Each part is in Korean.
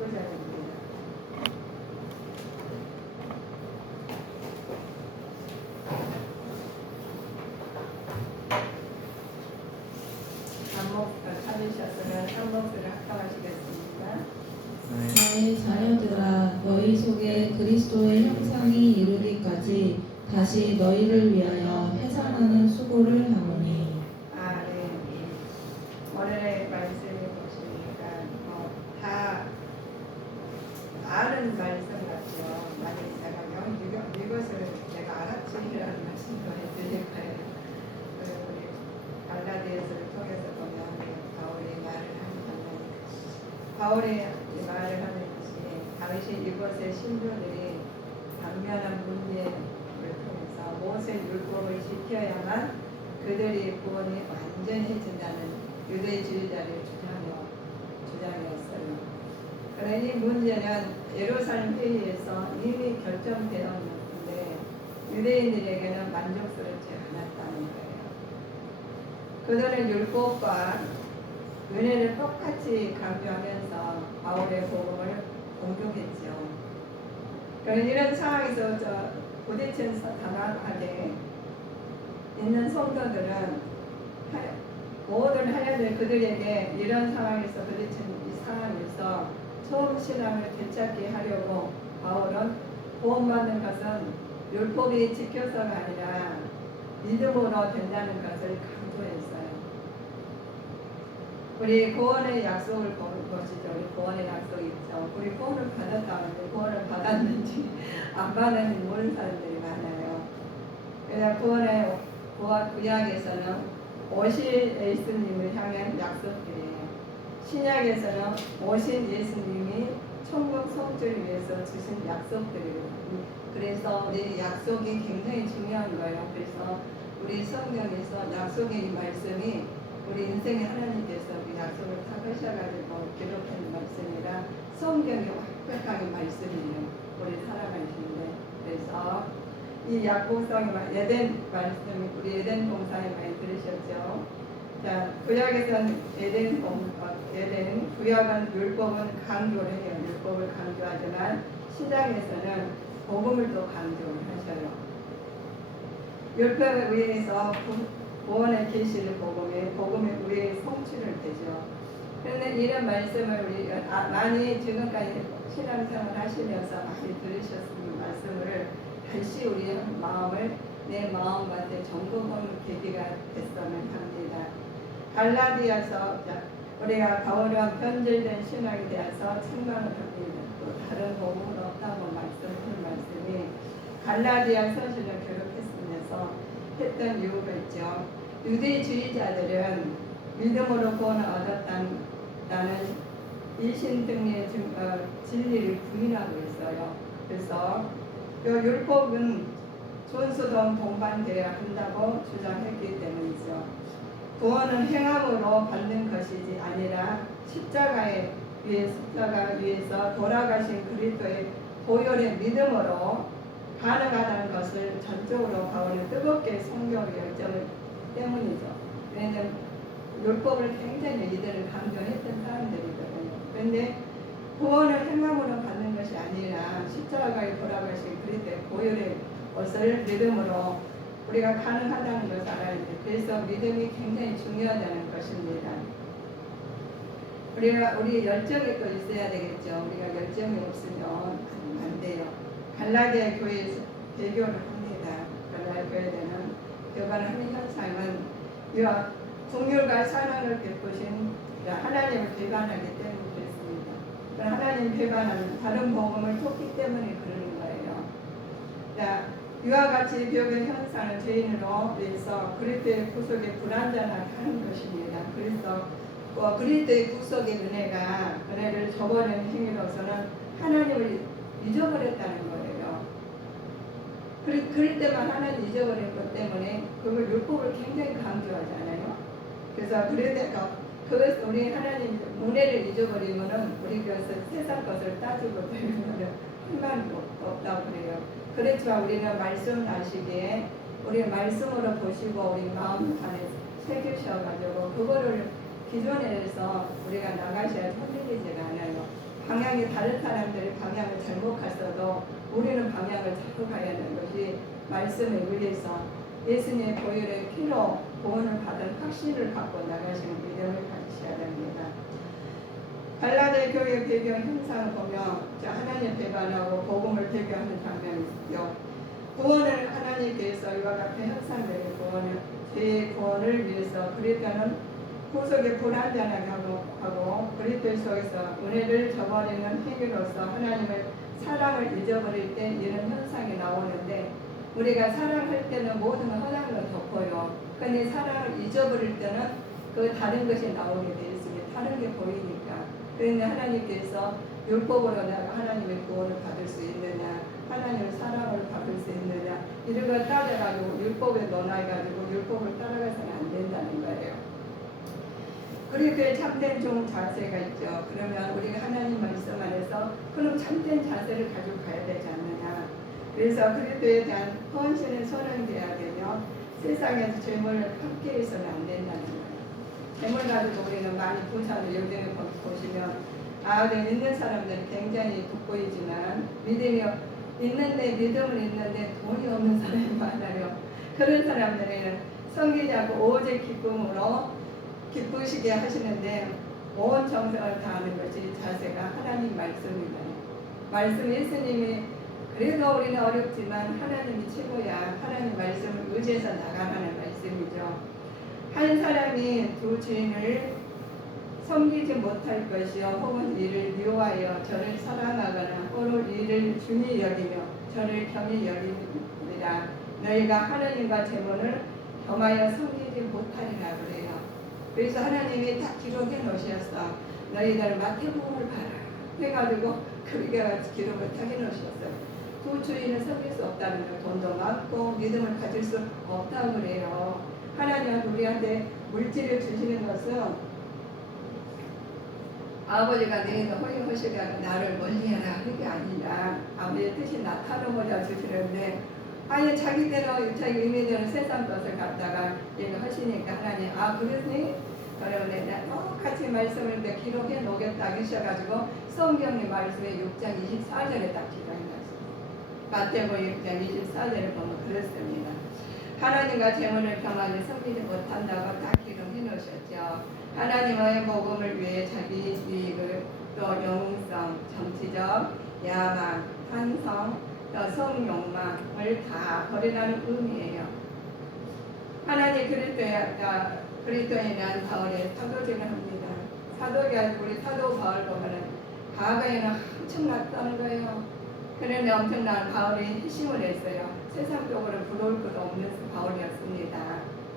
19절입니다. 찾으셨으면 한 목소리 합성하시겠습니다. 나의 자녀들아, 너희 속에 그리스도의 형상이 이르기까지 다시 너희를 위하여 회상하는 수고를 하노니. 네. 오늘의 말씀을 보시니까 다 아는 말씀 같죠. 만약에 제가 이것을 내가 알았지라는 말씀도 해드릴 거예요. 우리 갈라디아서를 통해서 보면 바울이 말을 하는 바울이 말을 하는 것이 당시 이곳의 신도들이 당면한 문제를 통해서 모세 율법을 지켜야만 그들이 구원이 완전해진다는 유대주의자의 주장이었어요. 그러나 이 문제는 예루살렘 회의에서 이미 결정되었는데 유대인들에게는 만족스럽지 않았다는 거예요. 그들은 율법과 은혜를 똑같이 강조하면서 바울의 복음을 공격했죠. 그런 이런 상황에서 부딪힌 당황하게 있는 성도들은 모든 하나님들 그들에게 이런 상황에서 부딪힌 이 상황에서 처음 신앙을 되찾게 하려고 바울은 구원받는 것은 율법이 지켜서가 아니라 믿음으로 된다는 것을 강조했어요. 우리 구원의 약속을 보시죠. 우리 구원의 약속이 있죠. 우리 구원을 받았다는데 구원을 받았는지 안 받았는지 모르는 사람들이 많아요. 그래서 구약에서는 오실 예수님을 향한 약속들이에요. 신약에서는 오신 예수님이 천국 성취를 위해서 주신 약속들이에요. 그래서 우리 약속이 굉장히 중요한 거예요. 그래서 우리 성경에서 약속의 말씀이 우리 인생의 하나님께서 그 약속을 다 하셔가지고 기록한 말씀이라 성경이 완벽하게 말씀이에요. 우리 살아가시는데 그래서 이 약속성이 에덴 말씀, 우리 에덴 동산에 많이 들으셨죠? 자, 구약에서는 구약은 율법은 강조를 해요. 율법을 강조하지만 신약에서는 복음을 또 강조를 하셔요. 율법에 의해서 구원의 계시를 복음의 우리의 성취를 되죠. 그런데 이런 말씀을 우리 많이 지금까지 신앙생활 하시면서 많이 들으셨으면 말씀을 다시 우리의 마음을 내 마음밭에 점검하는 계기가 됐으면 합니다. 갈라디아서 우리가 바울은 변질된 신앙에 대해서 책망을 합니다. 또 다른 복음은 없다고 말씀하는 말씀이 갈라디아 서신을 기록했으면서 했던 이유가 있죠. 유대주의자들은 믿음으로 구원을 얻었다는 일신등의 진리를 부인하고 있어요. 그래서 율법은 순수동 동반되어야 한다고 주장했기 때문이죠. 구원은 행함으로 받는 것이지 아니라 십자가 위에서 돌아가신 그리스도의 보혈의 믿음으로 가능하다는 것을 전적으로 바울은 뜨겁게 성경을 열정을 때문이죠. 왜냐하면 율법을 굉장히 이들을 강조했던 사람들이거든요. 그런데 구원을 행함으로 받는 것이 아니라 십자가에 돌아가신 그리스도의 보혈의 것을 믿음으로 우리가 가능하다는 것을 알아야 돼요. 그래서 믿음이 굉장히 중요하다는 것입니다. 우리 열정이 또 있어야 되겠죠. 우리가 열정이 없으면 안 돼요. 갈라디아 교회에서 대교를 합니다. 갈라디아 교회는 교반하는 현상은 국률과 사랑을 베푸신 하나님을 배반하기 때문에 그렇습니다. 하나님 배반하는 다른 복음을 쫓기 때문에 그러는 거예요. 이와 같이 벽의 현상을 죄인으로 위해서 그리스도의 구속에 불완전하게 하는 것입니다. 그래서 그리스도의 구속의 은혜를 저버리는 행위로서는 하나님을 잊어버렸다는 거예요. 그럴 때만 하나님 잊어버렸기 때문에 그걸 율법을 굉장히 강조하잖아요. 그래서 그것을 우리 하나님 은혜를 잊어버리면은 우리 세상 것을 따지고 들으면은 희망이 없다고 그래요. 그렇지만 우리는 말씀 아시기에 우리 말씀으로 보시고 우리 마음 안에 새기셔가지고 그거를 기존에서 우리가 나가셔야 흔들리지가 않아요. 방향 방향이 다른 사람들이 방향을 잘못 갔어도 우리는 방향을 잡고 가야 하는 것이 말씀에 의해서 예수님의 보혈의 피로 구원을 받은 확신을 갖고 나가시는 믿음을 가지셔야 됩니다. 갈라디아 교회 배경 형상을 보면 하나님 배반하고 복음을 배교하는 장면이 있죠. 구원을 하나님께서 이와 같은 형상들의 죄의 구원을 위해서 그리스도는 구속에 불완전하게 하고 그리스도 속에서 은혜를 저버리는 행위로서 하나님의 사랑을 잊어버릴 때 이런 현상이 나오는데, 우리가 사랑할 때는 모든 허락을 덮어요. 근데 사랑을 잊어버릴 때는 그 다른 것이 나오게 되어 있습니다. 다른 게 보이니까. 그런데 하나님께서 율법으로 내가 하나님의 구원을 받을 수 있느냐, 하나님의 사랑을 받을 수 있느냐, 이런 걸 따져가지고 율법에 논해가지고 율법을 따라가서는 안 된다는 거예요. 그리고 그 참된 종 자세가 있죠. 그러면 우리가 하나님 말씀 안에서 그럼 참된 자세를 가지고 가야 되지 않느냐. 그래서 그리스도에 대한 헌신을 선언해야 되며 세상에서 재물을 함께 해서는 안 된다는 거예요. 재물 가지고 우리는 많이 부자들 요즘에 보시면 믿는 사람들은 굉장히 돋보이지만 믿음이 있는데 믿음은 있는데 돈이 없는 사람이 많아요. 그런 사람들은 섬기자고 오직 기쁨으로 기쁘시게 하시는데 온 정성을 다하는 것이 자세가 하나님 말씀입니다. 말씀 예수님이 그래도 우리는 어렵지만 하나님이 최고야. 하나님 말씀을 의지해서 나가라는 말씀이죠. 한 사람이 두 주인을 섬기지 못할 것이요 혹은 이를 미워하여 저를 사랑하거나 혹은 이를 중히 여기며 저를 겸히 여기니라. 너희가 하나님과 재물을 겸하여 섬기지 못하리라 그래요. 그래서 하나님이 다 기록해 놓으셨어. 너희들 마태복음을 봐라 해가지고 그렇게 기록을 다 해놓으셨어요. 두 주인을 섬길 수 없다는 거, 돈도 많고 믿음을 가질 수 없다고 그래요. 하나님은 우리한테 물질을 주시는 것은 아버지가 너희가 허용하시게 나를 멀리하라 그게 아니라 아버지의 뜻이 나타나고자 주시는데 아예 자기대로 자기 의미대로 세상 것을 갖다가 얘가 하시니까 하나님 그러니 그러면 내가 똑같이 말씀을 기록해 놓겠다 하셔가지고 성경의 말씀에 6장 24절에 딱 기록해놨어요. 마태복음 6장 24절에 보면 그렇습니다. 하나님과 재물을 겸하여 섬기지 못한다고 딱 기록해 놓으셨죠. 하나님의 복음을 위해 자기 이익을 또 영웅성, 정치적, 야망, 탄성, 또 성욕망을 다 버리라는 의미예요. 하나님 그리스도에 대한 바울의 사도직을 합니다. 사도가 우리 사도 바울 보면은 과거에는 엄청났다는 거예요. 그런데 엄청난 바울이 희심을 했어요. 세상적으로 부러울 것도 없는 바울이었습니다.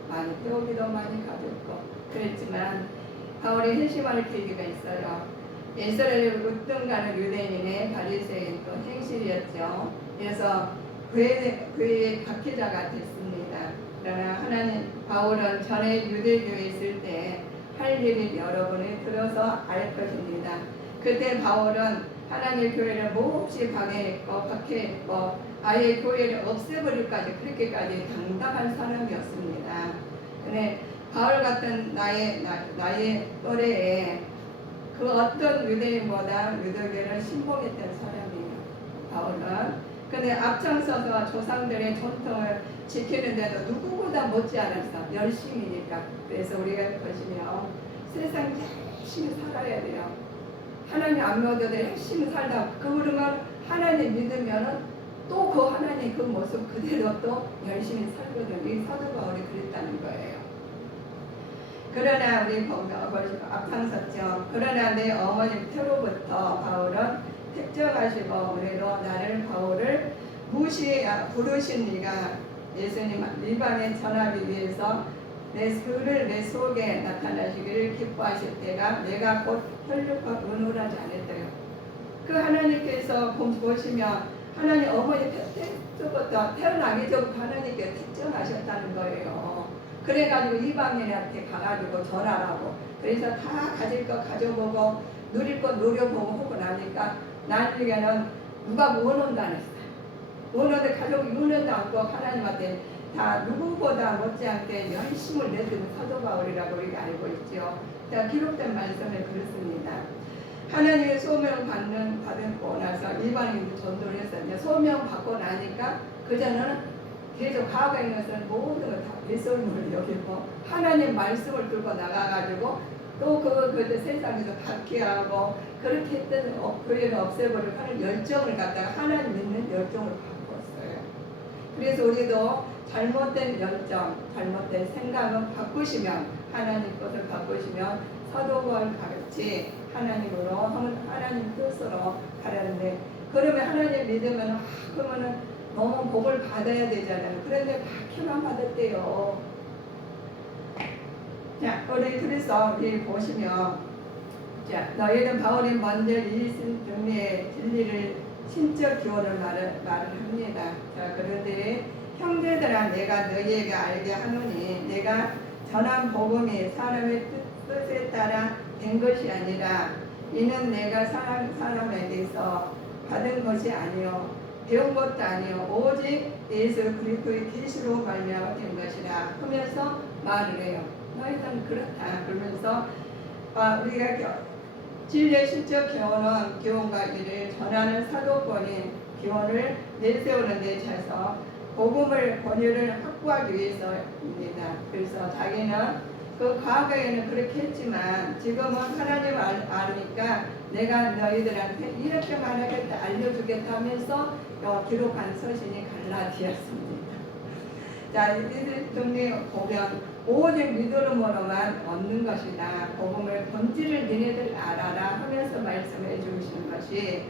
많이 배우기도 많이 가졌고 그랬지만 바울이 회심할 계기가 있어요. 이스라엘을 우등가는 유대인의 바리새인 또 행실이었죠. 그래서 그의 박해자가 됐습니다. 그러나 하나님 바울은 전에 유대교에 있을 때 할 일이 여러분이 들어서 알 것입니다. 그때 바울은 하나님 교회를 몹시 방해했고 박해했고 아예 교회를 없애버릴까지 그렇게까지 당당한 사람이었습니다. 근데 바울 같은 나의 또래에 그 어떤 유대인보다 유대교를 신봉했던 사람이에요. 바울은. 근데 앞장서서 조상들의 전통을 지키는데도 누구보다 못지 않았어. 열심이니까. 그래서 우리가 보시면 세상 열심히 살아야 돼요. 하나님 안 믿어도 열심히 살다 그러면 하나님 믿으면은 또 그 하나님 그 모습 그대로 또 열심히 살거든요. 이 사도 바울이 그랬다는 거예요. 그러나 우리 앞장섰죠. 그러나 내 어머니 태로부터 바울은 택정하시고 우리로 나를 바울을 부르신 이가 예수님 이방에 전하기 위해서 내 속에 나타나시기를 기뻐하실 때가 내가 곧 혈육과 은우라지 않았대요. 그 하나님께서 보시면 하나님 어머니 때부터 태어나기 전부터 하나님께 택정하셨다는 거예요. 그래가지고 이방인한테 가가지고 전하라고. 그래서 다 가질 거 가져보고 누릴 거 누려보고 하고 나니까 나중에는 누가 원원도 안 했어요. 원원도 가족이 원원도 않고 하나님한테 다 누구보다 못지않게 열심을 내드는 사도 바울이라고 우리가 알고 있죠. 자, 기록된 말씀에 그렇습니다. 하나님의 소명을 받는 받고 나서 일반인도 전도를 했어요. 이제 소명 받고 나니까 그전에는 계속 과거에 있는 것은 모든 걸 다 뱃설물을 여기고 하나님 말씀을 들고 나가가지고 또 그 세상에서 박해하고 그렇게 했던 교회를 없애버리고 하는 열정을 갖다가 하나님 믿는 열정을 바꿨어요. 그래서 우리도 잘못된 열정, 잘못된 생각을 바꾸시면 하나님 것을 바꾸시면 사도바울 같이 하나님으로 하나님 뜻으로 가려는데 그러면 하나님 믿으면 그러면은 너무 복을 받아야 되잖아요. 그런데 박해만 받았대요. 자, 우리 그래서 여기 보시면 자, 너희는 바울이 먼저 이 등의 진리를 신적 기원을 말을 합니다. 자, 그런데 형제들아 내가 너희에게 알게 하노니 내가 전한 복음이 사람의 뜻에 따라 된 것이 아니라 이는 내가 사람에게서 받은 것이 아니요 배운 것도 아니요 오직 예수 그리스도의 계시로 말미암아 된 것이라 하면서 말을 해요. 너희는 그렇다 그러면서 우리가 진리의 실적 교훈과 이를 전하는 사도권인 교훈을 내세우는 데 있어서 복음을 권위를 확보하기 위해서입니다. 그래서 자기는 그 과거에는 그렇게 했지만 지금은 하나님을 알으니까 내가 너희들한테 이렇게 말하겠다 알려주겠다 하면서 기록한 서신이 갈라디아서입니다. 자, 이들 등에 보면 오직 믿음으로만 얻는 것이다. 복음의 본질을 너희들 알아라 하면서 말씀해 주시는 것이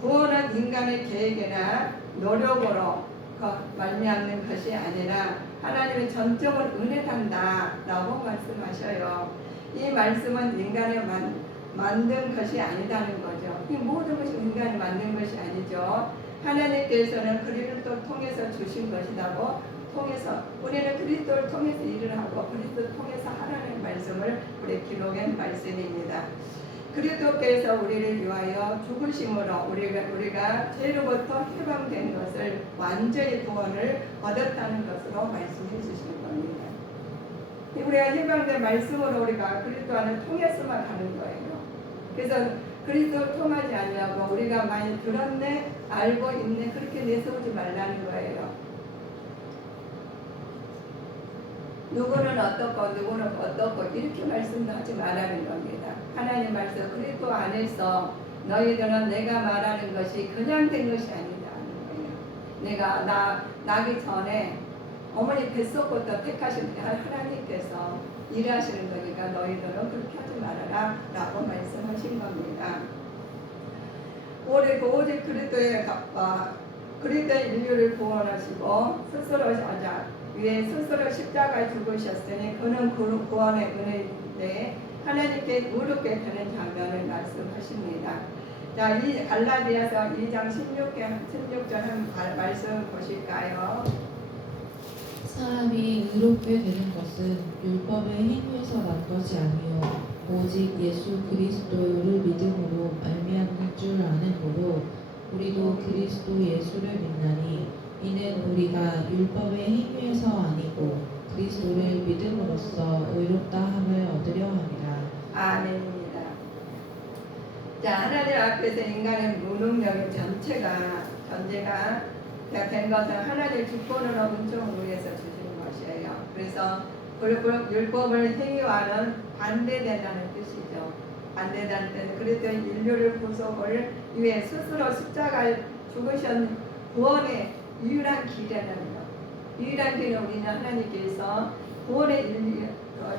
구원은 인간의 계획이나 노력으로 말미암는 것이 아니라 하나님의 전적을 은혜한다 라고 말씀하셔요. 이 말씀은 인간이 만든 것이 아니다는 거죠. 이 모든 것이 인간이 만든 것이 아니죠. 하나님께서는 그리스도를 통해서 주신 것이라고 통해서 우리는 그리스도를 통해서 일을 하고 그리스도를 통해서 하나님의 말씀을 우리 기록한 말씀입니다. 그리스도께서 우리를 위하여 죽으심으로 우리가 죄로부터 해방된 것을 완전히 구원을 얻었다는 것으로 말씀해 주시는 겁니다. 우리가 해방된 말씀으로 우리가 그리스도 안을 통해서만 가는 거예요. 그래서 그리스도를 통하지 아니하고 우리가 많이 들었네 알고 있네 그렇게 내세우지 말라는 거예요. 누구는 어떻고 누구는 어떻고 이렇게 말씀하지 말라는 겁니다. 하나님 말씀 그리스도 안에서 너희들은 내가 말하는 것이 그냥 된 것이 아니라는 거예요. 내가 나기 전에 어머니 뱃속부터 택하신 하나님께서 일하시는 거니까 너희들은 그렇게 하지 말아라 라고 말씀하신 겁니다. 오직 그리스도의 인류를 구원하시고 스스로 스스로 십자가에 죽으셨으니 그는 구원의 은혜인데 하나님께 의롭게 되는 장면을 말씀하십니다. 자, 이 갈라디아서 2장 16절 한 말씀 보실까요? 사람이 의롭게 되는 것은 율법의 행위에서 난 것이 아니요 오직 예수 그리스도를 믿음으로 말미암는 줄 아는 거로 우리도 그리스도 예수를 믿나니 이는 우리가 율법의 행위에서 아니고 그리스도를 믿음으로써 의롭다 함을 얻으려 함이라. 아멘입니다. 자, 하나님 앞에서 인간의 무능력의 전제가 된 것은 하나님 주권으로 은총을 위해서 주시는 것이에요. 그래서 율법을 행위와는 반대된다는 뜻이죠. 반대되는 뜻은 그리스도 인류를 구속을 위해 스스로 십자가에 죽으신 구원의 유일한 길이라는 것. 유일한 길은 우리는 하나님께서 구원의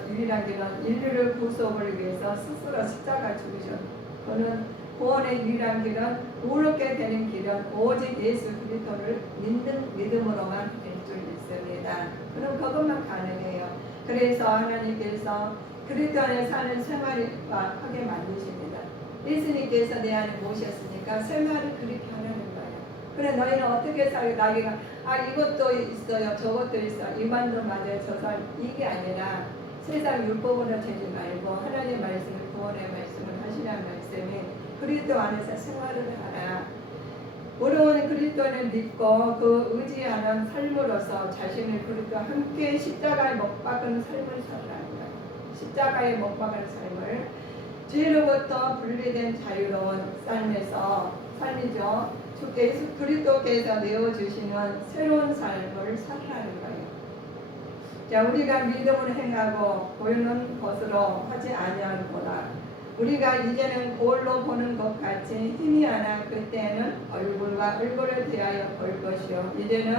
유일한 길은 인류를 구속을 위해서 스스로 십자가에 죽으신 그는 구원의 유일한 길은 의롭게 되는 길은 오직 예수 그리스도를 믿음으로만 될 줄 믿습니다. 그럼 그것만 가능해요. 그래서 하나님께서 그리스도 안에 사는 생활을 하게 만드십니다. 예수님께서 내 안에 모셨으니까 생활을 그렇게 하는 거예요. 그래 너희는 어떻게 살게 나기가 이것도 있어요 저것도 있어 이만도 맞아요 저 사람 이게 아니라 세상 율법으로 되지 말고 하나님의 말씀을 구원의 말씀을 하시라는 말씀이 그리스도 안에서 생활을 하라. 어려운 그리스도를 믿고 그 의지하는 삶으로서 자신을 그리스도와 함께 십자가에 못 박은 삶을 살라는 거예요. 십자가에 못 박은 삶을 죄로부터 분리된 자유로운 삶이죠. 주 예수 그리스도께서 내어주시는 새로운 삶을 살아가는 거예요. 자, 우리가 믿음을 행하고 보이는 것으로 하지 아니하노라. 우리가 이제는 거울로 보는 것 같이 희미하나 그때는 얼굴과 얼굴을 대하여 볼 것이요. 이제는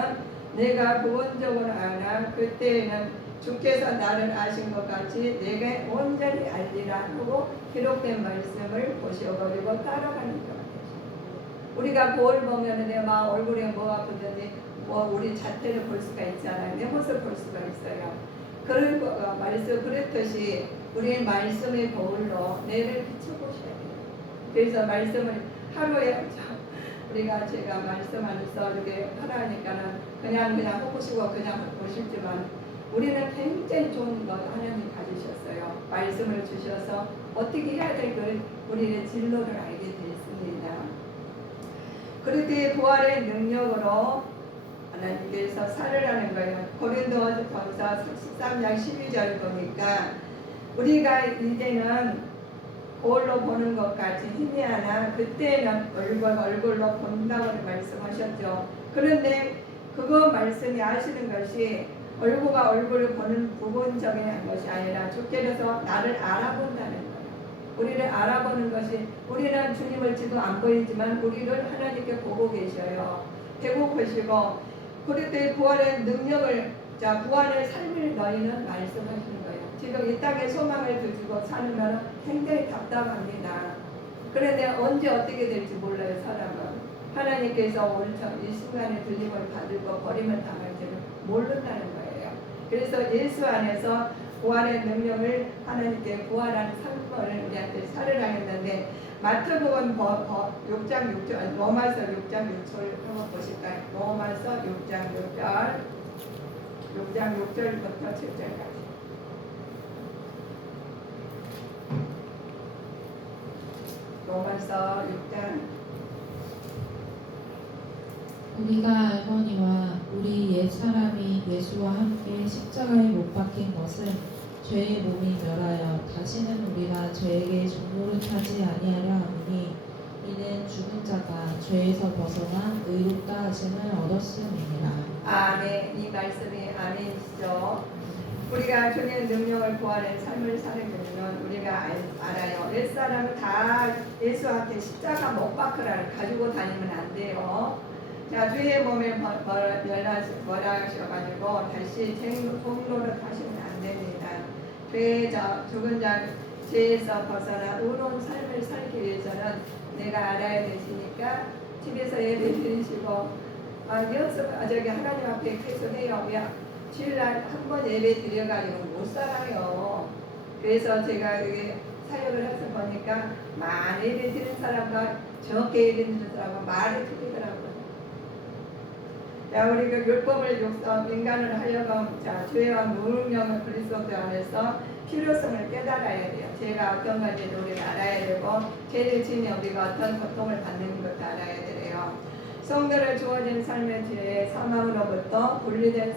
내가 부분적으로 아나 그때에는 주께서 나를 아신 것 같이 내게 온전히 알리라 하고 기록된 말씀을 보셔버리고 따라가는 것. 우리가 거울 보면 내 마음 얼굴에 뭐가 보든지 우리 자태를 볼 수가 있잖아요. 내 모습을 볼 수가 있어요. 그렇듯이 우리의 말씀의 거울로 내를 비춰보셔야 돼요. 그래서 말씀을 하루에 제가 말씀 안에서 이렇게 하라니까는 그냥 해보시고 그냥 보시지만 우리는 굉장히 좋은 것 하나님 가지셨어요. 말씀을 주셔서 어떻게 해야 될지 우리의 진로를 알게 되었습니다. 그렇게 부활의 능력으로 하나님께서 살으라는 거예요. 고린도전서 13장 12절 보니까 우리가 이제는 거울로 보는 것 같이 희미하나 그때는 얼굴로 본다고 말씀하셨죠. 그런데 그거 말씀이 하시는 것이 얼굴과 얼굴을 보는 부분적인 것이 아니라 주께서 나를 알아본다는 거예요. 우리를 알아보는 것이 우리는 주님을 지금 안 보이지만 우리를 하나님께 보고 계셔요. 보고 계시고 그리스도의 부활의 능력을 부활의 삶을 너희는 말씀하시는 거예요. 지금 이 땅에 소망을 두고 사는 굉장히 답답합니다. 그런데 언제 어떻게 될지 몰라요. 사람은 하나님께서 이 순간에 들림을 받고 버림을 당할지는 모른다는 거예요. 그래서 예수 안에서 부활의 능력을 하나님께 부활하는 삶을 우리한테 살으라 했는데 마태복음 6장 6절 로마서 6장 6절 한번 보실까요? 로마서 6장 6절부터 7절까지 로마서 6장 우리가 알거니와 우리 옛 사람이 예수와 함께 십자가에 못 박힌 것은 죄의 몸이 멸하여 다시는 우리가 죄에게 종노릇하지 아니하려 하노니 이는 죽은 자가 죄에서 벗어나 의롭다 하심을 얻었음이니라. 아멘. 이 말씀이 아멘이시죠. 우리가 주님의 능력을 구하는 삶을 살려면 우리가 알아요. 옛 사람은 다 예수 앞에 십자가 못 박으라 가지고 다니면 안 돼요. 자, 죄의 몸에 벌하셔가지고 다시 종노릇 하시면 안 됩니다. 죽은 자 죄에서 벗어나 의로운 삶을 살기 위해서는 내가 알아야 되시니까 집에서 예배 드리시고 하나님 앞에 계속 해요. 주일날 한 번 예배 드려가지고 못 살아요. 그래서 제가 여기 사역을 해서 보니까 많이 예배 드리는 사람과 적게 예배 드리는 사람과 말이 틀리더라고요. 우리 율법을 인간을 하여금 죄와 무능력을 그리스도 안에서 필요성을 깨달아야 돼요. 죄가 어떤 건지 우리가 알아야 되고 죄를 지면 우리가 어떤 고통을 받는 것도 알아야 돼요. 성도를 주어진 삶의 죄의 사망으로부터 분리된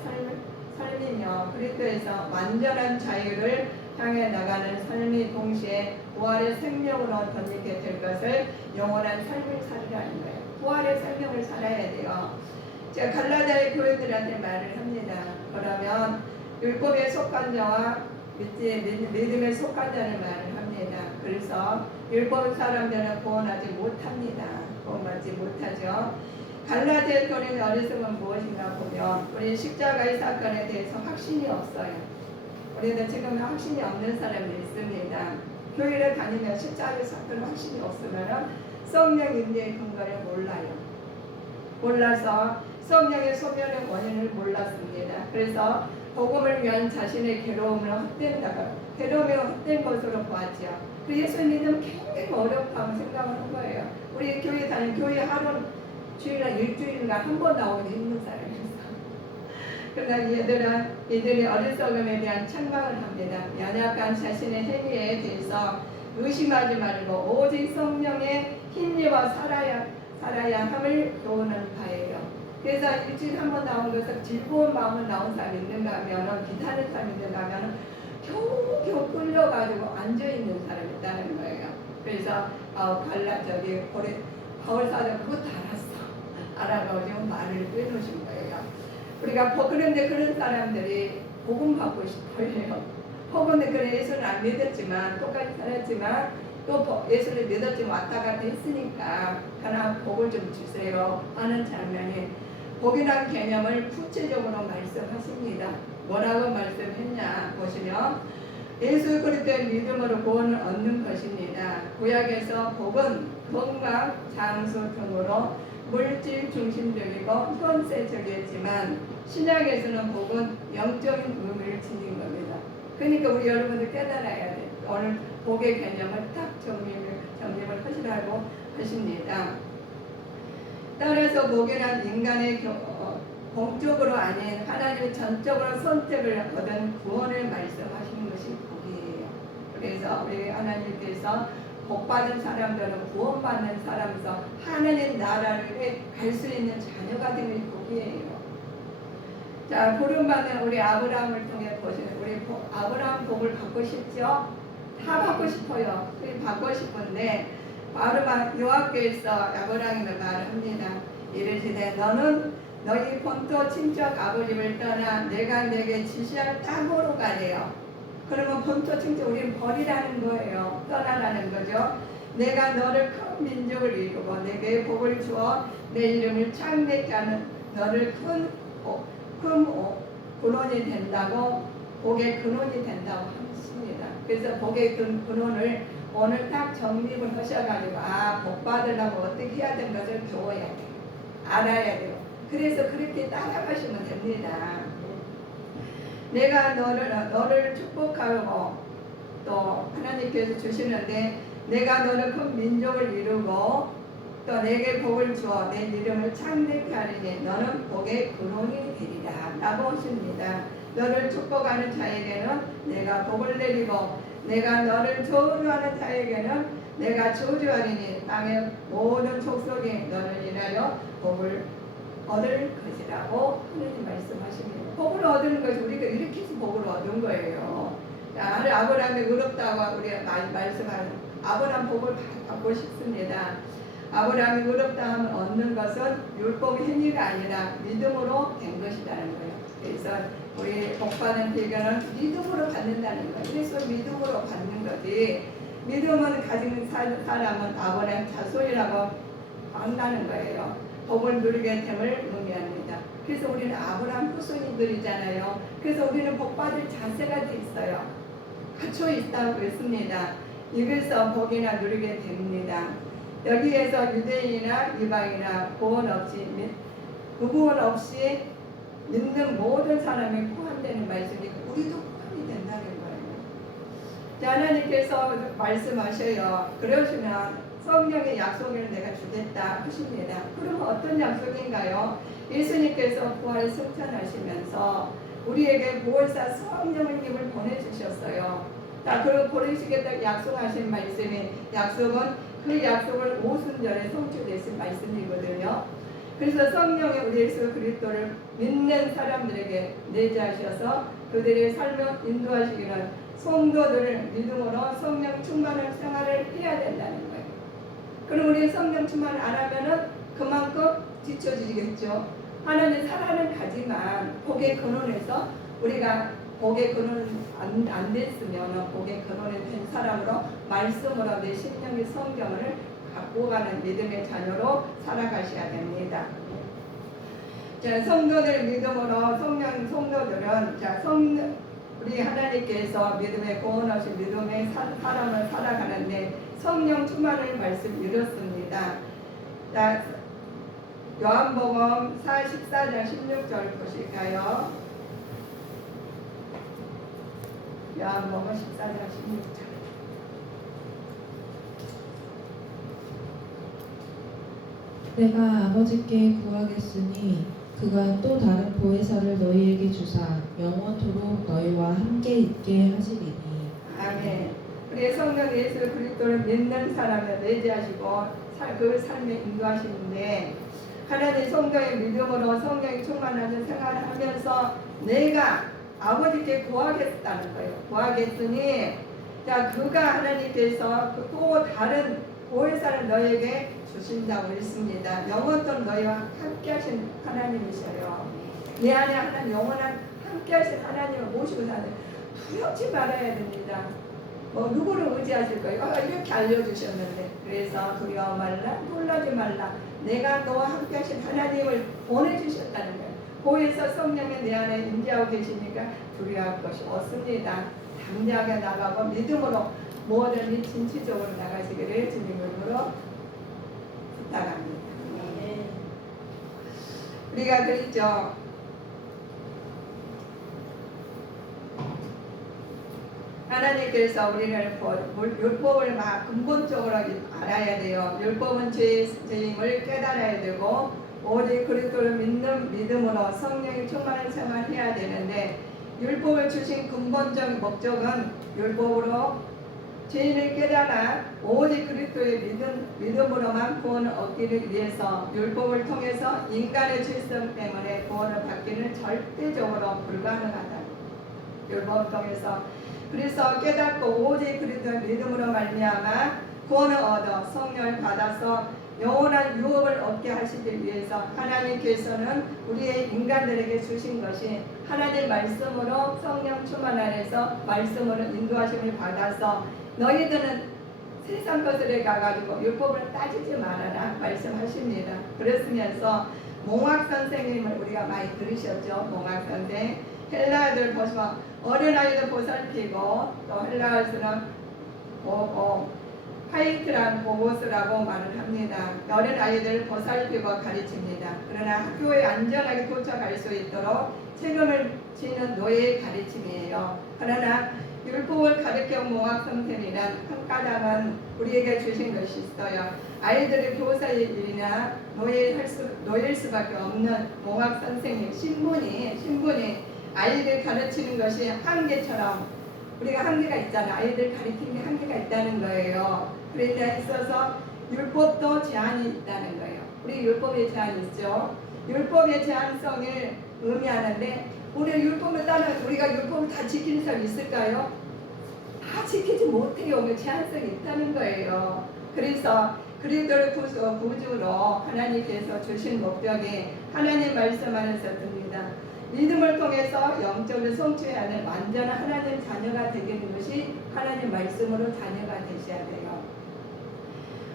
삶이며 그리스도에서 완전한 자유를 향해 나가는 삶이 동시에 부활의 생명으로 덧입게 될 것을 영원한 삶을 살으라는 거예요. 부활의 생명을 살아야 돼요. 제가 갈라디아 교회들한테 말을 합니다. 그러면 율법에 속한 자와 믿음에 속한 자를 말을 합니다. 그래서 율법 사람들은 구원하지 못합니다. 구원받지 못하죠. 갈라디아 교회의 어리석은 무엇인가 보면 우리 십자가의 사건에 대해서 확신이 없어요. 우리는 지금 확신이 없는 사람이 있습니다. 교회를 다니면 십자가의 사건에 확신이 없으면 성령 인내의 근거를 몰라서 성령의 소멸의 원인을 몰랐습니다. 그래서 복음을 위한 자신의 괴로움이 헛된 것으로 보았죠. 그 예수 믿으면 굉장히 어렵다고 생각을 한 거예요. 우리 교회 다니는 교회 하루 주일날 일주일간 한 번 나오기 힘든 사람이었어. 그러나 얘들이 어리석음에 대한 책망을 합니다. 연약한 자신의 행위에 대해서 의심하지 말고 오직 성령의 힘입어 살아야 함을 도우는 바예요. 그래서 일주일에 한 번 나온 것은 즐거운 마음을 나온 사람이 있는가 하면 기다리는 사람이 있는가 하면 겨우 끌려가지고 앉아있는 사람이 있다는 거예요. 그래서 바울 사도 그것도 알아가지고 말을 빼놓으신 거예요. 우리가 그런데 그런 사람들이 복음 받고 싶어요. 혹은 그래 예수는 안 믿었지만 똑같이 살았지만 또 예수를 믿었지만 왔다 갔다 했으니까 하나 복을 좀 주세요 하는 장면이 복이라는 개념을 구체적으로 말씀하십니다. 뭐라고 말씀했냐 보시면 예수 그리스도의 믿음으로 구원을 얻는 것입니다. 구약에서 복은 건강, 장수 등으로 물질 중심적이고 현세적이었지만 신약에서는 복은 영적인 의미를 지닌 겁니다. 그러니까 우리 여러분들 깨달아야 돼요. 오늘 복의 개념을 딱 정립을 하시라고 하십니다. 따라서 복이란 인간의 공적으로 아닌 하나님의 전적으로 선택을 얻은 구원을 말씀하시는 것이 복이에요. 그래서 우리 하나님께서 복받은 사람들은 구원받는 사람에서 하나님 나라를 갈 수 있는 자녀가 되는 것이 복이에요. 자, 부름받는 우리 아브라함을 통해 보시는 우리 아브라함 복을 받고 싶죠? 다 받고 싶어요. 받고 싶은데 바로 요한계에서 아브라함을 말합니다. 이르시되 너는 너희 본토 친척 아버지를 떠나 내가 내게 지시할 땅으로 가래요. 그러면 본토 친척 우리는 버리라는 거예요. 떠나라는 거죠. 내가 너를 큰 민족을 이루고 내게 복을 주어 내 이름을 창대케 하는 너를 큰 근원이 된다고 복의 근원이 된다고 하십니다. 그래서 복의 근원을 오늘 딱 정립을 하셔가지고 복 받으려고 어떻게 해야 되는 것을 배워야 돼요. 알아야 돼요. 그래서 그렇게 따라가시면 됩니다. 내가 너를 축복하고 또 하나님께서 주시는데 내가 너를 큰 민족을 이루고 또 내게 복을 주어 내 이름을 창대케 하리니 너는 복의 근원이 되리라 라고 하십니다. 너를 축복하는 자에게는 내가 복을 내리고 내가 너를 저주하는 자에게는 내가 저주하리니 땅의 모든 족속이 너를 인하여 복을 얻을 것이라고 하나님 말씀하십니다. 복을 얻는 것이 우리가 이렇게 해서 복을 얻은 거예요. 아브라함이 의롭다고 우리가 말씀하는 아브라함 복을 받고 싶습니다. 아브라함이 의롭다 하면 얻는 것은 율법 행위가 아니라 믿음으로 된 것이라는 거예요. 그래서 우리 복받은 비결은 믿음으로 받는다는 거예요. 그래서 믿음으로 받는 거지. 믿음은 가진 사람은 아브라함 자손이라고 한다는 거예요. 복을 누리게 됨을 의미합니다. 그래서 우리는 아브라함 후손이들이잖아요. 그래서 우리는 복받을 자세가 돼 있어요. 갖춰 있다고 했습니다. 이것서 복이나 누리게 됩니다. 여기에서 유대인이나 이방이나 구원 없이 믿는 모든 사람이 포함되는 말씀이니까 우리도 포함이 된다는 거예요. 자, 하나님께서 말씀하셔요. 그러시면 성령의 약속을 내가 주겠다 하십니다. 그러면 어떤 약속인가요? 예수님께서 부활 승천하시면서 우리에게 보혜사 성령님을 보내주셨어요. 자, 그리고 보내시겠다고 약속하신 말씀이 약속은 그 약속을 오순절에 성취되신 말씀이거든요. 그래서 성령이 우리 예수 그리스도를 믿는 사람들에게 내재하셔서 그들의 삶을 인도하시기는 성도들을 믿음으로 성령 충만한 생활을 해야 된다는 거예요. 그럼 우리 성령 충만을 안 하면은 그만큼 뒤처지겠죠. 하나님 사랑은 가지만 복의 근원에서 우리가 복의 근원 안 됐으면 복의 근원이 된 사람으로 말씀으로 내 심령의 성경을 갖고 가는 믿음의 자녀로 살아가셔야 됩니다. 자, 성도들 믿음으로 성도들은 우리 하나님께서 믿음의 구원하신 믿음의 사람을 살아가는데 성령 충만을 말씀 이렇습니다. 자, 요한복음 14장 16절 보실까요? 요한복음 14장 16절. 내가 아버지께 구하겠으니 그가 또 다른 보혜사를 너희에게 주사 영원토록 너희와 함께 있게 하시리니. 아멘. 우리 성령 예수 그리스도를 믿는 사람을 내재하시고 그 삶에 인도하시는데 하나님 성도의 믿음으로 성령이 충만하는 생활을 하면서 내가 아버지께 구하겠다는 거예요. 구하겠으니 자 그가 하나님께서 또 다른 보혜사를 너에게 주신다고 했습니다. 영원토록 너희와 함께 하신 하나님이셔요. 내 안에 하나님 영원한 함께 하신 하나님을 모시고 사는 두렵지 말아야 됩니다. 뭐 누구를 의지하실 거예요? 이렇게 알려주셨는데 그래서 두려워 말라 놀라지 말라 내가 너와 함께 하신 하나님을 보내주셨다는 거예요. 보혜사 성령이 내 안에 임재하고 계시니까 두려워할 것이 없습니다. 담대하게 나가고 믿음으로 뭐든지 진취적으로 나가시기를 주님 이름으로 부탁합니다. 우리가 그랬죠. 하나님께서 우리를 율법을 막 근본적으로 알아야 돼요. 율법은 죄임을 깨달아야 되고 오직 그리스도를 믿는 믿음으로 성령이 충만한 생활해야 되는데 율법을 주신 근본적 목적은 율법으로 죄인을 깨달아 오직 그리스도의 믿음으로만 구원을 얻기를 위해서 율법을 통해서 인간의 죄성 때문에 구원을 받기는 절대적으로 불가능하다. 율법을 통해서 그래서 깨닫고 오직 그리스도의 믿음으로 말미암아 구원을 얻어 성령을 받아서 영원한 유업을 얻게 하시기 위해서 하나님께서는 우리의 인간들에게 주신 것이 하나님 말씀으로 성령 충만 안에서 말씀으로 인도하심을 받아서 너희들은 세상 것들에 가가지고 율법을 따지지 말아라 말씀하십니다. 그랬으면서 몽학 선생님을 우리가 많이 들으셨죠. 몽학 선생 헬라어들 보시면 어린아이들 보살피고 또 헬라어에서는 파이트란 보고스라고 말을 합니다. 어린아이들 보살피고 가르칩니다. 그러나 학교에 안전하게 도착할 수 있도록 책임을 지는 노예의 가르침이에요. 그러나 율법을 가르쳐 몽학 선생이란 한 가닥은 우리에게 주신 것이 있어요. 아이들의 교사의 일이나 노예일 수밖에 없는 몽학 선생님 신분이 아이들 가르치는 것이 한계처럼 우리가 한계가 있잖아. 아이들 가르치는 게 한계가 있다는 거예요. 그러니까 있어서 율법도 제한이 있다는 거예요. 우리 율법에 제한이 있죠. 율법의 제한성을 의미하는데 우리 율법을 따라 우리가 율법을 다 지키는 사람이 있을까요? 다 지키지 못해요. 그 제한성이 있다는 거예요. 그래서 그리스도를 구주로 하나님께서 주신 목적이 하나님 말씀 안에서 듭니다. 믿음을 통해서 영적으로 성취해야 하는 완전한 하나님 자녀가 되는 것이 하나님 말씀으로 자녀가 되셔야 돼요.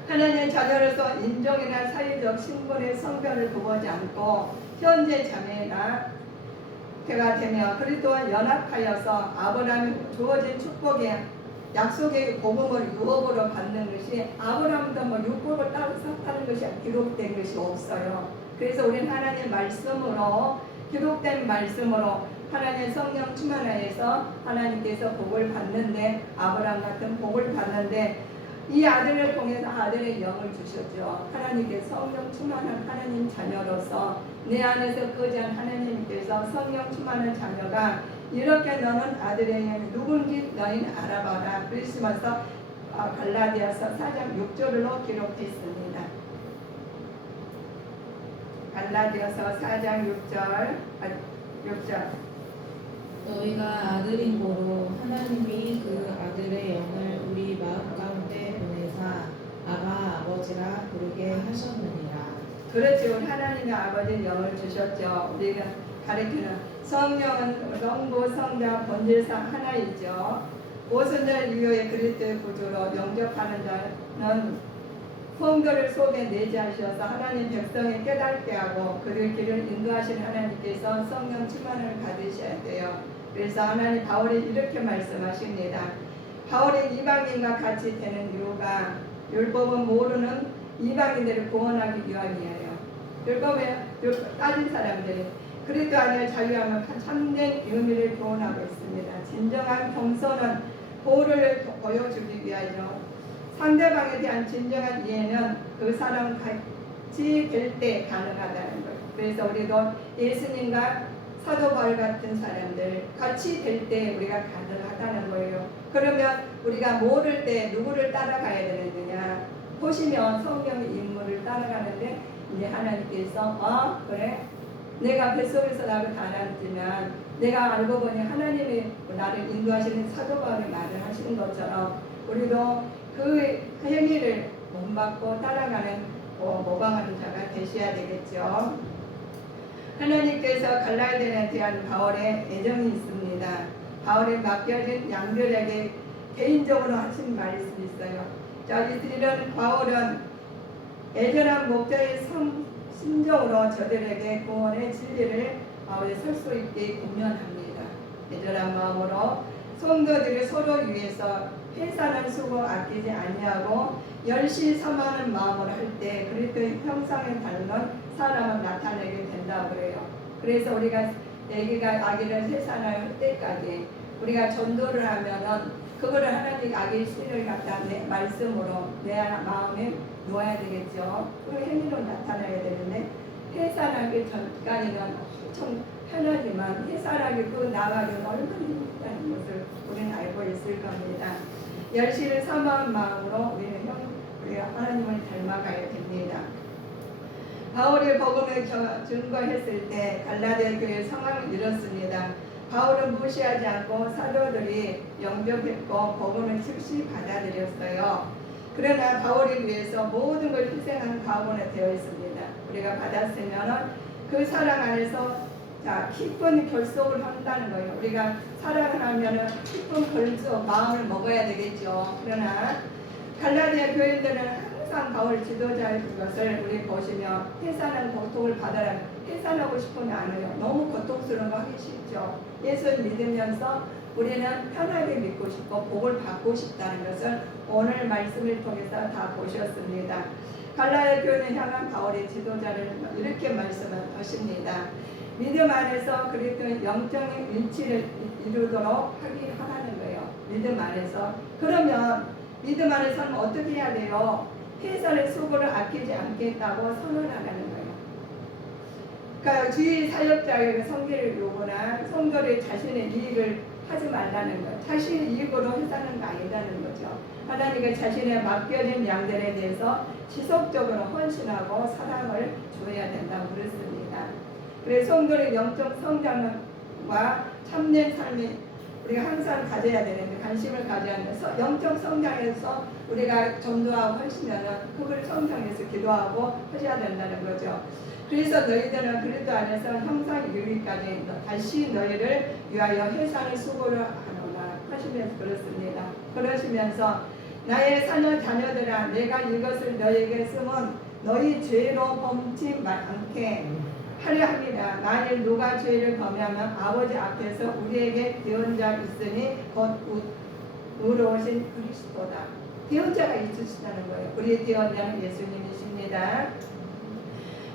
하나님 자녀로서 인종이나 사회적 신분의 성별을 두지 않고 현재 자매나 때가 되며 그리스도와 연합하여서 아브라함이 주어진 축복의 약속의 복음을 유업으로 받는 것이 아브라함도 율법을 따로 샀다는 것이 기록된 것이 없어요. 그래서 우리는 하나님 말씀으로 기록된 말씀으로 하나님 성령 충만하여서 하나님께서 복을 받는데 아브라함 같은 복을 받는데 이 아들을 통해서 아들의 영을 주셨죠. 하나님께서 성령 충만한 하나님 자녀로서 내 안에서 거주한 하나님께서 성령 충만한 자녀가 이렇게 너는 아들의 영이 누군지 너희는 알아봐라. 그러시면서 갈라디아서 4장 6절로 기록했습니다. 갈라디아서 4장 6절 너희가 아들인 고로 하나님이 그 아들의 영을 우리 마음 가운데 보내사 아바 아버지라 부르게 하셨느니라. 그렇죠. 하나님의 아버지 영을 주셨죠. 우리가 가르치는 성령은 성부 성자 본질상 하나이죠. 오순절 유효의 그리스도의 구주로 영접하는 자는 성도를 속에 내재하셔서 하나님 백성을 깨닫게 하고 그들 길을 인도하신 하나님께서 성령 충만을 받으셔야 돼요. 그래서 하나님 바울이 이렇게 말씀하십니다. 바울이 이방인과 같이 되는 이유가 율법은 모르는 이방인들을 구원하기 위함이에요. 율법에 따진 사람들이 그리스도 안에 자유함을 참된 의미를 교훈하고 있습니다. 진정한 겸손은 보호를 보여주기 위하여 상대방에 대한 진정한 이해는 그 사람 같이 될 때 가능하다는 거예요. 그래서 우리도 예수님과 사도 바울 같은 사람들 같이 될 때 우리가 가능하다는 거예요. 그러면 우리가 모를 때 누구를 따라가야 되느냐? 보시면 성령의 인물을 따라가는데 이제 하나님께서 그래 내가 뱃속에서 나를 다 낳았지만 내가 알고 보니 하나님이 나를 인도하시는 사도 바울의 말을 하시는 것처럼 우리도 그 행위를 본받고 따라가는 모방하는 자가 되셔야 되겠죠. 하나님께서 갈라디아에 대한 바울의 애정이 있습니다. 바울에 맡겨진 양들에게 개인적으로 하신 말씀이 있어요. 자, 이런 바울은 애절한 목자의 심정으로 저들에게 구원의 진리를 바울에 설 수 있게 공면합니다. 애절한 마음으로 성도들이 서로 위해서 회사는 수고 아끼지 아니하고 열심히 삼하는 마음으로 할 때 그리스도의 형상에 닮은 사람을 나타내게 된다고 그래요. 그래서 우리가 애기가 아기를 해산할 때까지 우리가 전도를 하면은 그거를 하나님 아기의 신을 갖다 내 말씀으로 내 마음에 놓아야 되겠죠. 그 행위로 나타나야 되는데 해산하기 전까지는 엄청 편하지만 해산하기 그 나가기는 얼마나 힘들다는 것을 우리는 알고 있을 겁니다. 열심히 삼아한 마음으로 우리가 하나님을 닮아가야 됩니다. 바울이 복음을 증거했을 때 갈라디아 교회 상황을 이뤘습니다. 바울은 무시하지 않고 사도들이 영접했고 복음을 즉시 받아들였어요. 그러나 바울을 위해서 모든 걸 희생한 각오는 되어 있습니다. 우리가 받았으면 그 사랑 안에서 기쁜 결속을 한다는 거예요. 우리가 사랑을 하면 기쁜 결속 마음을 먹어야 되겠죠. 그러나 갈라디아 교인들은 항상 바울 지도자의 것을 우리 보시면 해산한 고통을 받아라. 해산하고 싶으면 안 해요. 너무 고통스러운 거 하기 싫죠. 예수를 믿으면서 우리는 편하게 믿고 싶고 복을 받고 싶다는 것을 오늘 말씀을 통해서 다 보셨습니다. 갈라디아 교인을 향한 바울의 지도자를 이렇게 말씀하십니다. 믿음 안에서 그리스도의 영적인 일치를 이루도록 하기 하라는 거예요. 믿음 안에서. 그러면 믿음 안에서는 어떻게 해야 돼요? 회사의 수고를 아끼지 않겠다고 선언하라는 거예요. 그러니까 주의 사역자에게 성기를 요구나 성도를 자신의 이익을 하지 말라는 거예요. 자신의 이익으로 회사는 거 아니라는 거죠. 하나님께 자신의 맡겨진 양들에 대해서 지속적으로 헌신하고 사랑을 줘야 된다고 그랬습니다. 그래서 성도의 영적 성장과 참된 삶이 우리가 항상 가져야 되는데 관심을 가져야 하는데 영적 성장에서 우리가 전도하고 하시면은 그걸 성장해서 기도하고 하셔야 된다는 거죠. 그래서 너희들은 그리스도 안에서 형상 이루기까지 다시 너희를 위하여 해산의 수고를 하노라 하시면서 그렇습니다. 그러시면서 나의 자녀들아 내가 이것을 너희에게 쓰면 너희 죄로 범치 않게 하려 합니다. 만일 누가 죄를 범하면 아버지 앞에서 우리에게 대언자 있으니 곧 의로우신 그리스도다. 대언자가 있으시다는 거예요. 우리의 대언자는 예수님이십니다.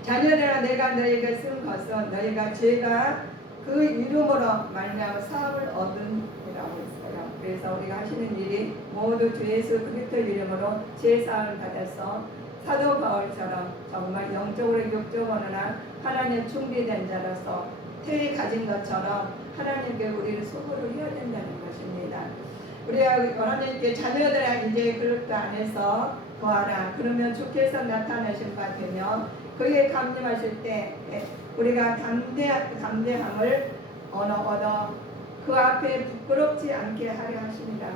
자녀들아 내가 너희에게 쓴 것은 너희가 죄가 그 이름으로 말미암아 사함을 얻으리라고 했어요. 그래서 우리가 하시는 일이 모두 주 예수 그리스도 이름으로 죄 사함을 받아서 사도 바울처럼 정말 영적으로 육적으로나 하나님 준비된 자로서 태에 가진 것처럼 하나님께 우리를 수고를 해야 된다는 것입니다. 우리가 하나님께 자녀들아 이제 그릇 안에서 거하라. 그러면 주께서 나타나실 바 되며 그에 감림하실 때 우리가 담대함을 얻어 그 앞에 부끄럽지 않게 하려 하십니다.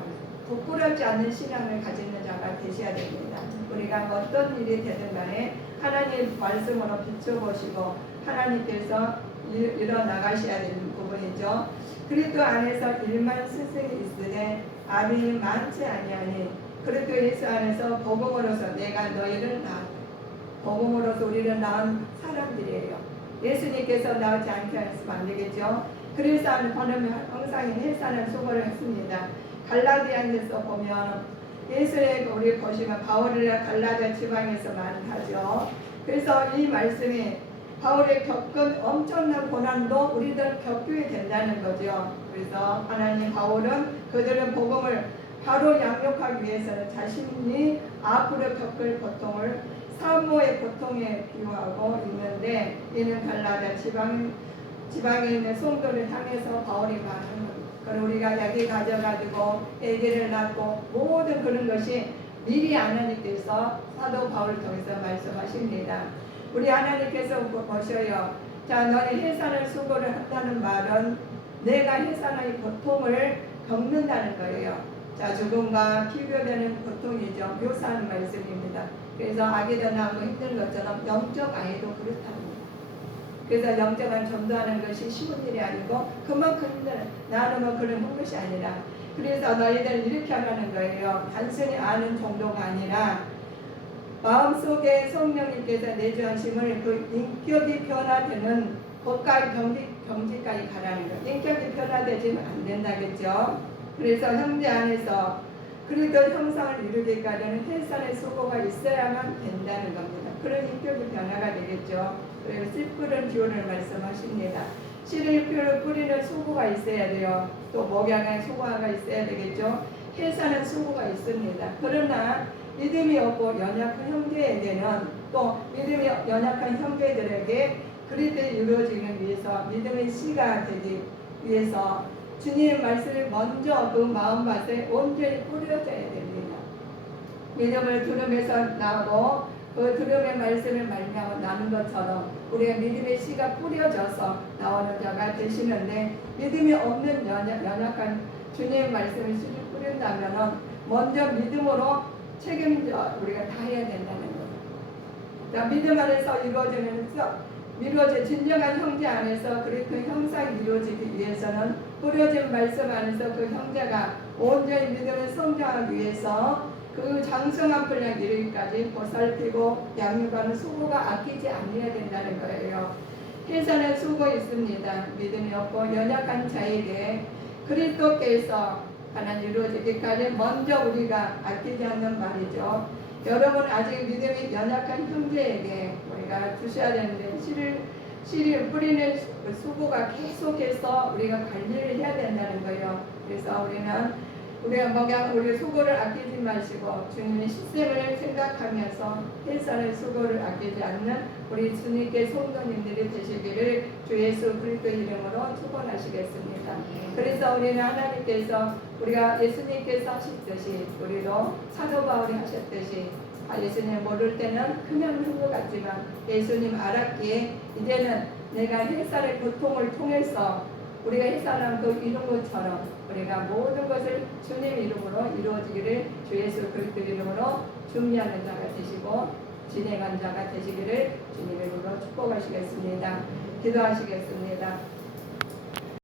부끄럽지 않는 신앙을 가지는 자가 되셔야 됩니다. 우리가 어떤 일이 되든 간에 하나님 말씀으로 비춰보시고 하나님께서 일어나가셔야 되는 부분이죠. 그리스도 안에서 일만 스승이 있으되 아비는 많지 아니하니 그리스도 예수 안에서 복음으로서 내가 너희를 복음으로서 우리를 낳은 사람들이에요. 예수님께서 낳지 않게 하시면 안 되겠죠. 그래서 항상 해산을 수고를 했습니다. 갈라디아에서 보면 예수의 우리 보시면 바울을 갈라디아 지방에서만 하죠. 그래서 이 말씀이 바울이 겪은 엄청난 고난도 우리들 겪게 된다는 거죠. 그래서 하나님 바울은 그들은 복음을 바로 양육하기 위해서는 자신이 앞으로 겪을 고통을 사모의 고통에 비유하고 있는데 이는 갈라디아 지방에 있는 성도를 향해서 바울이 말하는 겁니다. 그럼 우리가 여기 가져가지고 아기를 낳고 모든 그런 것이 미리 하나님께서 사도 바울을 통해서 말씀하십니다. 우리 하나님께서 보셔요. 자, 너희 해산을 수고를 한다는 말은 내가 해산의 고통을 겪는다는 거예요. 자, 죽음과 비교되는 고통이죠. 묘사하는 말씀입니다. 그래서 아기들 낳고 힘든 것처럼 영적 아이도 그렇답니다. 그래서 영적 아이 전도하는 것이 쉬운 일이 아니고 그만큼 힘들어. 나는 뭐 그런 것이 아니라 그래서 너희들 이렇게 하라는 거예요. 단순히 아는 정도가 아니라 마음속에 성령님께서 내주하심을 그 인격이 변화되는 것까지 경지까지 가라는 거예요. 인격이 변화되지면 안 된다겠죠. 그래서 형제 안에서 그리도 형상을 이루기까지는 해산의 수고가 있어야만 된다는 겁니다. 그런 인격이 변화가 되겠죠. 그리고 씨 뿌리는 기운을 말씀하십니다. 씨를 뿌리는 수고가 있어야 돼요. 또 목양의 수고가 있어야 되겠죠. 해산은 수고가 있습니다. 그러나 믿음이 없고 연약한 형제에게는 또 믿음이 연약한 형제들에게 그리스도에 이루어지기 위해서 믿음의 씨가 되기 위해서 주님의 말씀을 먼저 그 마음밭에 온전히 뿌려져야 됩니다. 믿음을 들음에서 나고 그 들음의 말씀을 말미암아 나는 것처럼 우리가 믿음의 씨가 뿌려져서 나오는 자가 되시는데 믿음이 없는 연약한 주님의 말씀을 씨를 뿌린다면 먼저 믿음으로 책임져 우리가 다 해야 된다는 거예요. 자, 믿음 안에서 이루어진 진정한 형제 안에서 그 형상이 이루어지기 위해서는 뿌려진 말씀 안에서 그 형제가 온전히 믿음을 성장하기 위해서 그 장성한 분량 이르기까지 보살피고 양육하는 수고가 아끼지 아니해야 된다는 거예요. 해산의 수고 있습니다. 믿음이 없고 연약한 자에게 그리스도께서 하나님 이루어지기까지 먼저 우리가 아끼지 않는 말이죠. 여러분 아직 믿음이 연약한 형제에게 우리가 주셔야 되는데 씨를 뿌리는 수고가 계속해서 우리가 관리를 해야 된다는 거예요. 그래서 우리가 수고를 아끼지 마시고 주님의 시샘을 생각하면서 해산의 수고를 아끼지 않는 우리 주님께 성도님들이 되시기를 주 예수 그리스도 이름으로 축원하시겠습니다. 그래서 우리는 하나님께서 우리가 예수님께서 하셨듯이 우리도 사도 바울이 하셨듯이 예수님 모를 때는 그냥 한 것 같지만 예수님 알았기에 이제는 내가 해산의 고통을 통해서 우리가 해산한 그 이룬 것처럼 우리가 모든 것을 주님 이름으로 이루어지기를 주 예수 그리스도 이름으로 준비하는 자가 되시고 진행한 자가 되시기를 주님 이름으로 축복하시겠습니다. 기도하시겠습니다.